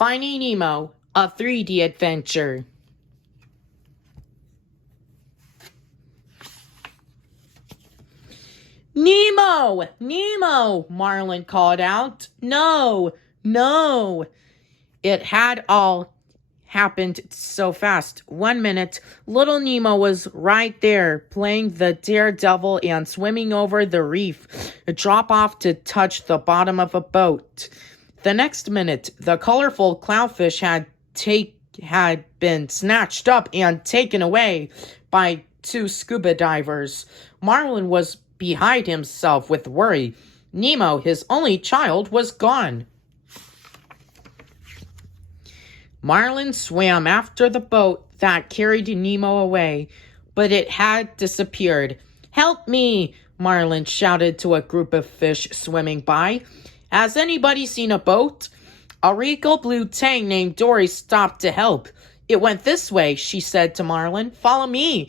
Finding Nemo, a 3D adventure. Nemo! Nemo! Marlin called out. No! No! It had all happened so fast. 1 minute, little Nemo was right there, playing the daredevil and swimming over the reef, a drop off to touch the bottom of a boat. The next minute, the colorful clownfish had been snatched up and taken away by 2 scuba divers. Marlin was beside himself with worry. Nemo, his only child, was gone. Marlin swam after the boat that carried Nemo away, but it had disappeared. "Help me!" Marlin shouted to a group of fish swimming by. "Has anybody seen a boat?" A regal blue tank named Dory stopped to help. "It went this way," she said to Marlin. "Follow me."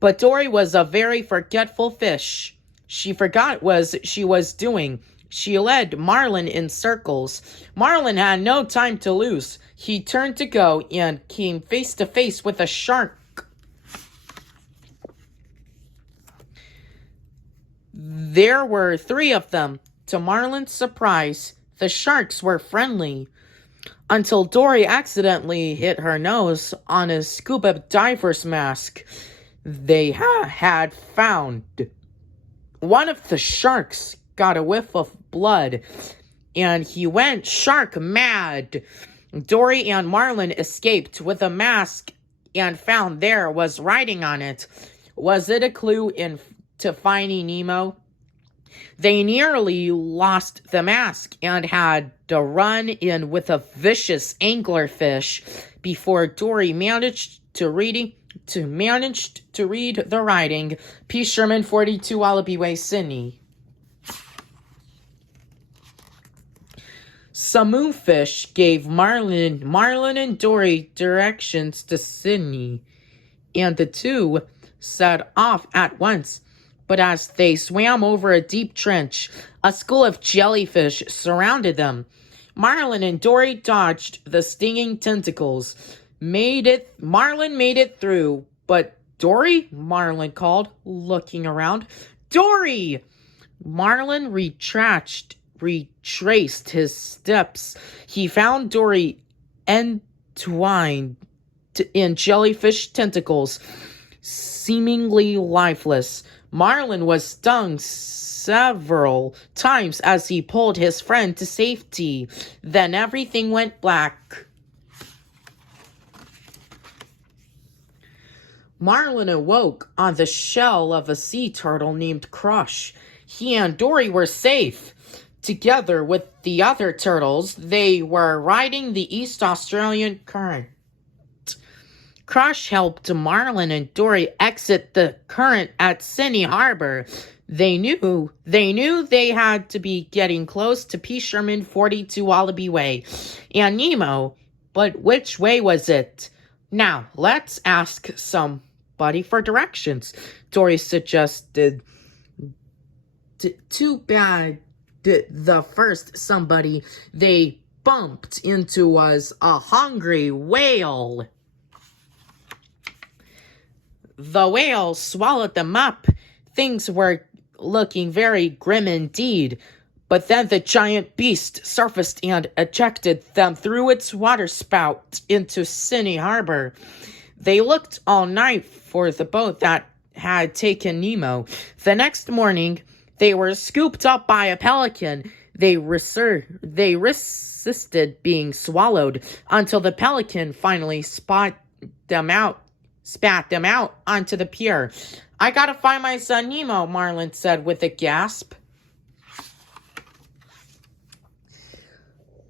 But Dory was a very forgetful fish. She forgot what she was doing. She led Marlin in circles. Marlin had no time to lose. He turned to go and came face to face with a shark. There were 3 of them. To Marlin's surprise, the sharks were friendly. Until Dory accidentally hit her nose on a scuba diver's mask they had found. One of the sharks got a whiff of blood, and he went shark mad. Dory and Marlin escaped with a mask and found there was writing on it. Was it a clue to finding Nemo? They nearly lost the mask and had to run in with a vicious anglerfish before Dory managed to read the writing. P. Sherman, 42 Wallaby Way, Sydney. Some moonfish gave Marlin and Dory directions to Sydney, and the 2 set off at once. But as they swam over a deep trench, a school of jellyfish surrounded them. Marlin and Dory dodged the stinging tentacles. Marlin made it through, but "Dory?" Marlin called, looking around. "Dory!" Marlin retraced his steps. He found Dory entwined in jellyfish tentacles, seemingly lifeless. Marlin was stung several times as he pulled his friend to safety. Then everything went black. Marlin awoke on the shell of a sea turtle named Crush. He and Dory were safe. Together with the other turtles, they were riding the East Australian current. Crush helped Marlin and Dory exit the current at Sydney Harbor. They knew they had to be getting close to P. Sherman, 42 Wallaby Way, and Nemo. But which way was it? "Now, let's ask somebody for directions," Dory suggested. Too bad the first somebody they bumped into was a hungry whale. The whale swallowed them up. Things were looking very grim indeed. But then the giant beast surfaced and ejected them through its waterspout into Sydney Harbor. They looked all night for the boat that had taken Nemo. The next morning, they were scooped up by a pelican. They resisted being swallowed until the pelican finally spat them out onto the pier. "I gotta find my son Nemo," Marlin said with a gasp.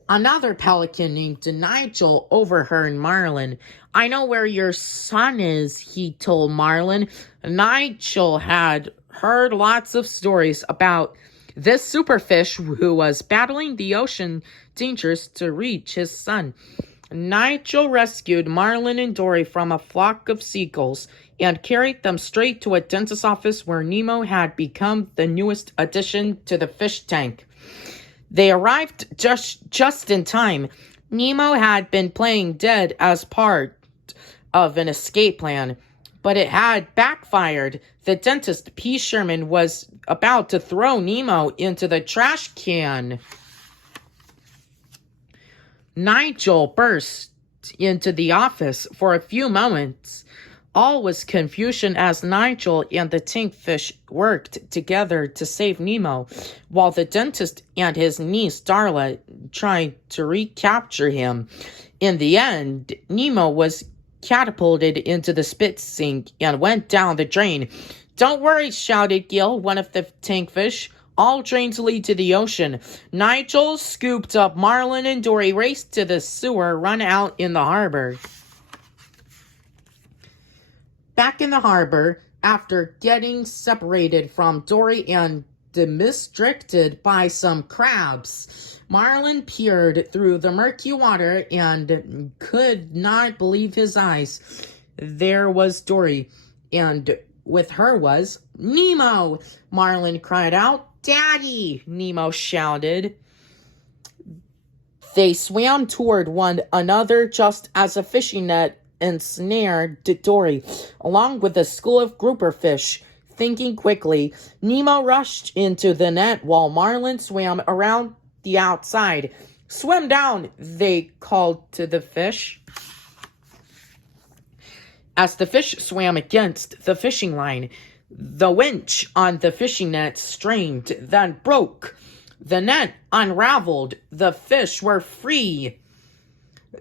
Another pelican named Nigel overheard Marlin. "I know where your son is," he told Marlin. Nigel had heard lots of stories about this superfish who was battling the ocean dangers to reach his son. Nigel rescued Marlin and Dory from a flock of seagulls and carried them straight to a dentist's office where Nemo had become the newest addition to the fish tank. They arrived just in time. Nemo had been playing dead as part of an escape plan, but it had backfired. The dentist, P. Sherman, was about to throw Nemo into the trash can. Nigel burst into the office. For a few moments, all was confusion as Nigel and the Tinkfish worked together to save Nemo, while the dentist and his niece Darla tried to recapture him. In the end, Nemo was catapulted into the spit sink and went down the drain. "Don't worry," shouted Gil, one of the Tinkfish. "All drains lead to the ocean." Nigel scooped up Marlin and Dory, raced to the sewer, run out in the harbor. Back in the harbor, after getting separated from Dory and distracted by some crabs, Marlin peered through the murky water and could not believe his eyes. There was Dory, and with her was Nemo. Marlin cried out. "Daddy!" Nemo shouted. They swam toward one another just as a fishing net ensnared Dory, along with a school of grouper fish. Thinking quickly, Nemo rushed into the net while Marlin swam around the outside. "Swim down," they called to the fish. As the fish swam against the fishing line, the winch on the fishing net strained, then broke. The net unraveled. The fish were free.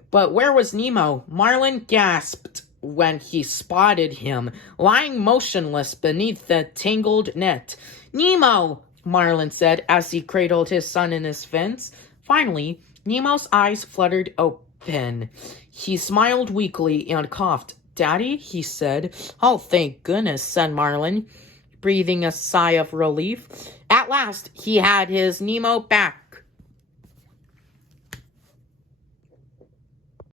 But where was Nemo? Marlin gasped when he spotted him, lying motionless beneath the tangled net. "Nemo!" Marlin said as he cradled his son in his fins. Finally, Nemo's eyes fluttered open. He smiled weakly and coughed. "Daddy," he said. "Oh, thank goodness," said Marlin, breathing a sigh of relief. At last, he had his Nemo back.